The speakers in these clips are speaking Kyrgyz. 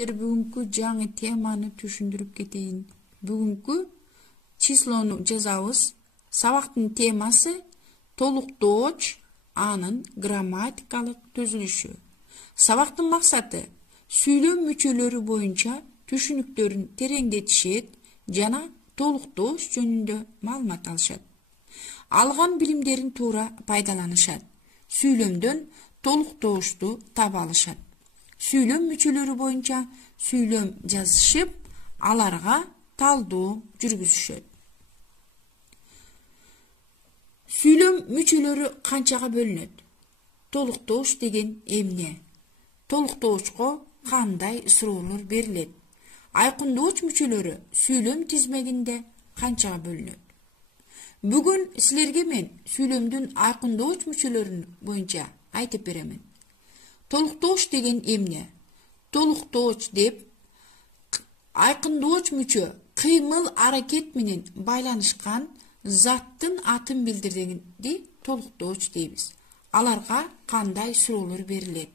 Бүгүнкү жаңы теманы түшүндүрүп кетейин. Бүгүнкү числону жазабыз. Сабактын темасы толуктооч, анын грамматикалык түзүлүшү. Сабактын максаты сүйлөм мүчөлөрү боюнча түшүнүктөрүн тереңдетишет жана толуктооч жөнүндө маалымат алышат. Алган билимдерин туура пайдаланышат. Сүйлөмдөн толуктоочту таба алышат. Сүйлөм мүчөлөрү боюнча сүйлөм жазышып, аларга талдоо жүргүзүшөт. Сүйлөм мүчөлөрү канчага бөлүнөт? Толуктооч деген эмне? Толуктоочко кандай суроолор берилет? Айкындооч мүчөлөрү сүйлөм тизмегинде канчага бөлүнөт? Бүгүн силерге мен сүйлөмдүн айкындооч мүчөлөрү боюнча айтып беремин. Толуктооч деген эмне? Толуктооч деп айкындооч мүчө кыймыл аракет менен байланышкан заттын атын билдиргенди толуктооч дейбиз. Аларга кандай суроолор берилет?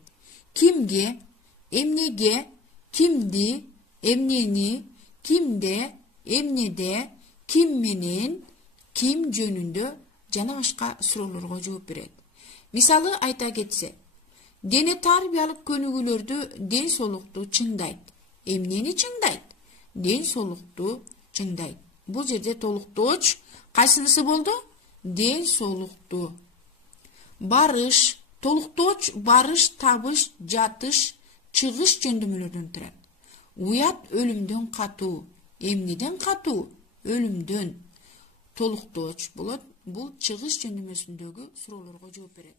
Кимге, эмнеге, кимди, эмнени, кимде, эмнеде, ким менен, ким жөнүндө жана башка суроолорго жооп берет. Мисалы айта кетсек, дене тарбиялык көнүгүүлөрдү ден соолукту чыңдайт. Эмнени чыңдайт? Ден соолукту чыңдайт. Бул жерде толуктооч кайсынысы болду? Ден соолукту. Барыш, толуктооч барыш, табыш, жатыш, чыгыш жөндөмөлөрдөн турат. Уят өлүмдөн катуу. Эмнеден катуу? Өлүмдөн. Толуктооч болот. Бул чыгыш жөндөмөсүндөгү суроолорго жооп берет.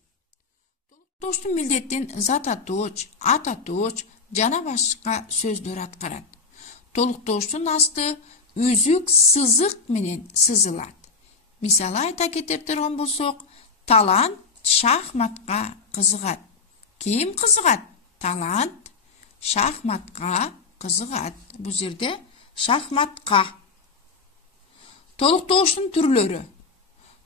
Толуктоочтун милдетин зататооч, ататооч жана башка сөздөр аткарат. Толуктоочтун асты үзүк сызык менен сызылат. Мисалы айта кетип турган болсок, талант шахматка кызыгат. Ким кызыгат? Талант шахматка кызыгат. Бул жерде шахматка. Толуктоочтун түрлөрү.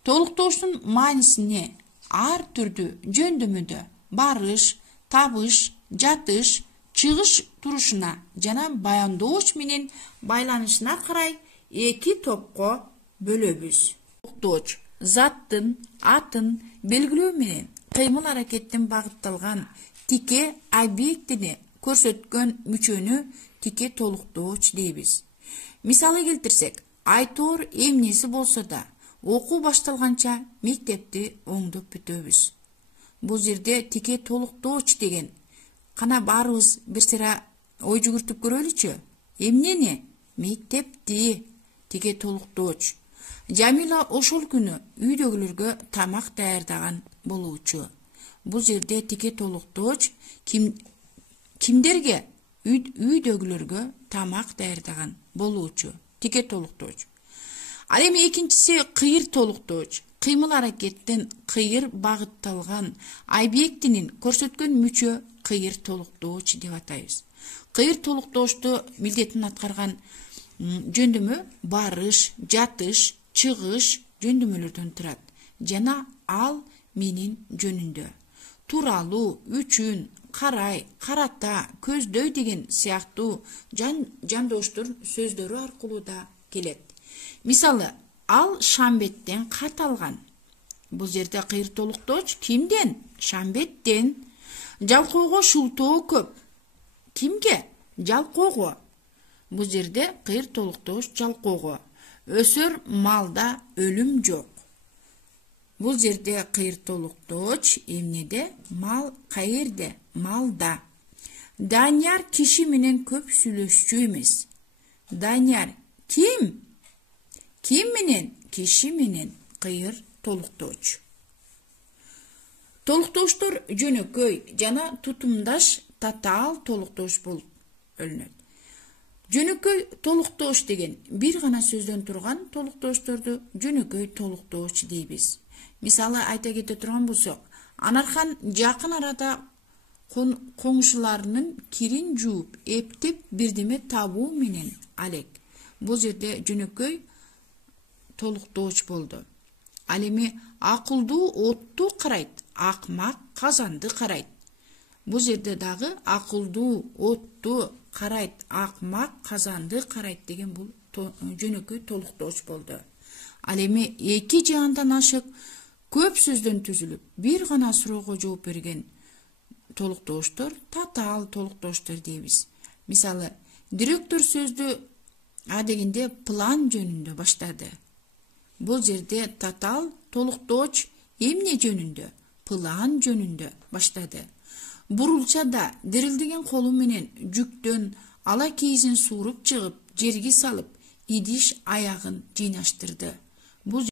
Толуктоочтун маанисине ар түрдүү жөндөмөдө барыш, табыш, жатыш, чыгыш турушуна жана баяндооч менен байланышына карай эки топко бөлөбүз. Толуктооч заттын, атын белгилөө менен кыймыл аракеттин багытталган тике объектини көрсөткөн мүчөнү тике толуктооч дейбиз. Мисалы келтирсек, Айтор эмнеси болсо да окуу башталганча мектепти оңдоп бүтөбүз. Бул жерде тике толуктооч деген кана баарыбыз бир сыра ой жүгүртүп көрөлүчү. Эмнени? Мектепти. Тике толуктооч. Жамила ошол күнү үйдөгүлөргө тамак даярдаган болуучу. Бул жерде тике толуктооч кимдерге? Үйдөгүлөргө тамак даярдаган болуучу. Тике толуктооч. Ал эми экинчиси кыйыр толуктооч. Кыймыл аракеттин кыйыр багытталган объектинин көрсөткөн мүчө кыйыр толуктооч деп атайбыз. Кыйыр толуктоочту милдетин аткарган жөндөмө барыш, жатыш, чыгыш жөндөмөлөрдөн турат жана ал менин жөнүндө. Тууралуу, үчүн, карай, карата, көздөй деген сыяктуу жандооштор сөздөрү аркылуу да келет. Мисалы, ал Шамбеттен кат алган. Бул жерде кыйыр толуктооч кимден? Шамбеттен. Жалкоого шултоо көп. Кимге? Жалкоого. Бул жерде кыйыр толуктооч жалкоого. Өсөр малда өлүм жок. Бул жерде кыйыр толуктооч эмнеде? Мал каерде? Малда. Данияр киши менен көп сүйлөшчү эмес. Данияр ким? Ким менен? Киши менен. Кыйыр толуктооч. Толуктоочтор жөнөкөй жана тутумдаш татаал толуктооч болуп бөлүнөт. Жөнөкөй толуктооч деген бир гана сөздөн турган толуктоочторду жөнөкөй толуктооч дейбиз. Мисалы айта кете турган болсок, Анархан жакын арада коңшуларынын кирин жууп, эптеп бирдеме табуу менен алек. Бул жерде жөнөкөй толуктооч болду. Ал эми акылдуу отту карайт, акмак казанды карайт. Бул жерде дагы акылдуу отту карайт, акмак казанды карайт деген бул жөнөкөй толуктооч болду. Ал эми эки же андан ашык көп сөздөн түзүлүп, бир гана суроого жооп берген толуктооштор татаал толуктооштор дейбиз. Мисалы, директор сөздү а дегенде план жөнүндө баштады. Бул жерде татаал толуктооч эмне жөнүндө? План жөнүндө баштады. Бурулчада дирилдеген колу менен жүктөн ала кийизин сууруп чыгып, жерге салып, идиш аягын жыйнаштырды. Бул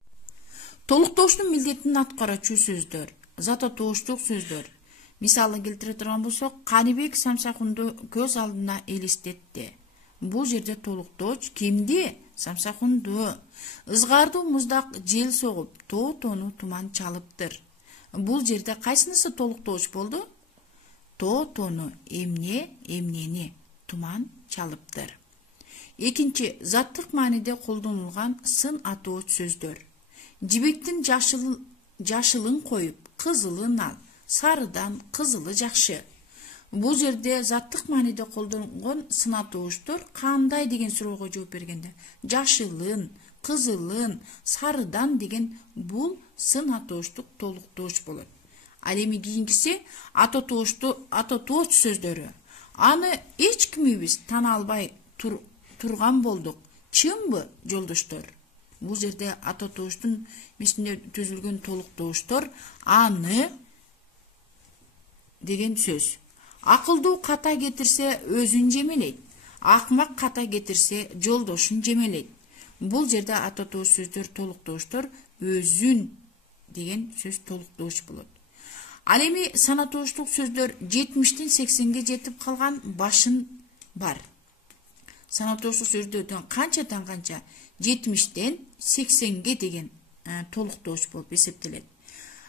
толуктооштун милдетин аткаруучу сөздөр, зататооштук сөздөр. Мисалы келтире турган болсок, Каныбек Самсакунду көз алдына элестетти. Бул жерде толуктооч кимди? Самсакунду. Ызгардуу муздак жел согуп, тоо-тоону туман чалыптыр. Бул жерде кайсынысы толуктооч болду? Тоо-тоону, эмнени туман чалыптыр. Экинчи, заттык мааниде колдонулган сын атооч сөздөр. Жибектин жашылын коюп, кызылын ал, сарыдан кызылы жакшы. Бул жерде заттык мааниде колдонгон сын атооштор кандай деген суроого жооп бергенде, жашылын, кызылын, сарыдан деген бул сын атооштук толуктооч болот. Ал эми кийинкиси атотооч сөздөрү. Аны эч кимибиз тана албай турган болдук. Чынбы, жолдоштор? Бул жерде атотооштун мисинде түзүлгөн толуктооштор аны деген сөз. Акылдуу ката кетирсе өзүн жемелейт. Акмак ката кетирсе жолдошун жемелейт. Бул жерде атотооч сөздөр толуктооштор өзүн деген сөз толуктооч болот. Ал эми санатооштук сөздөр 70-тен 80-ге жетип калган башын бар. Санатооштук сөздөрдөн канчадан канча 70-тен 80-ге деген толуктооч болуп эсептелет.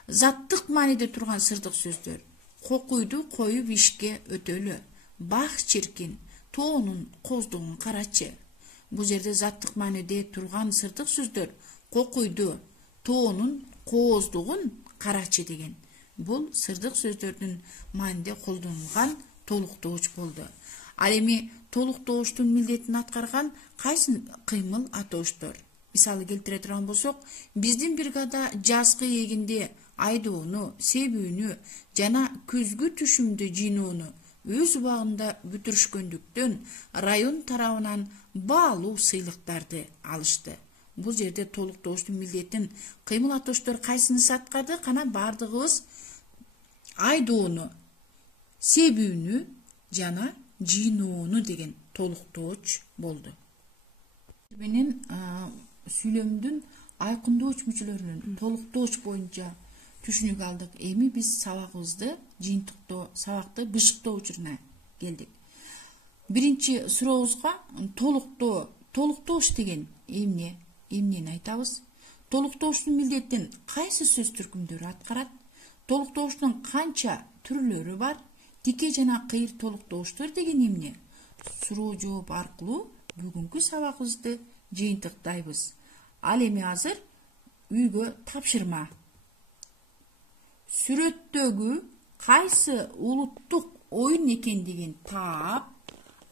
Заттык мааниде турган сырдык сөздөр. Кокуйду коюп ишке өтөлү. Бак чиркин, тоонун коздугун карачы. Бул жерде заттык мааниде турган сырдык сөздөр кокуйду, тоонун кооздугун карачы деген. Бул сырдык сөздөрдүн маанинде колдонулган толуктооч болду. Ал эми толуктооштун милдетин аткарган кайсы кыймыл атооштор? Мисалы келтире турган болсок, биздин бригада жазгы эгинде айдоону, себүүнү жана күзгү түшүмдү жыйноону өз убагында бүтүрүшкөндүктөн район тарабынан баалуу сыйлыктарды алышты. Бул жерде толуктооштун милдетин кыймыл атооштор кайсынысы аткарды? Кана бардыгыбыз айдоону, себүүнү жана жыйноону деген толуктооч болду. Менен сүйлөмдүн айкындооч мүчөлөрүнүн толуктооч боюнча түшүнүк алдык. Эми биз сабагыбызды жыйынтыктоо, сабакты бышыктоо учуруна келдик. Биринчи сурообузга толуктооч деген эмнени айтабыз? Толуктооштун милдетин кайсы сөз түркүмдөрү аткарат? Толуктооштун канча түрлөрү бар? Тике жана кыйыр толуктооштор деген эмне? Суроо жооп аркылуу бүгүнкү сабагыбызды жыйынтыктайбыз. Ал эми азыр үйгө тапшырма. Сүрөттөгү кайсы улуттук оюн экендигин таап,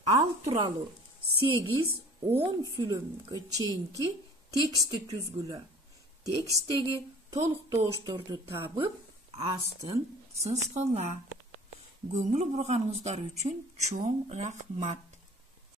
ал тууралуу 8-10 сүйлөмгө чейинки текстти түзгүлө. Тексттеги толуктоошторду табып, астын сызгыла. Көңүл бурганыңыздар үчүн чоң рахмат.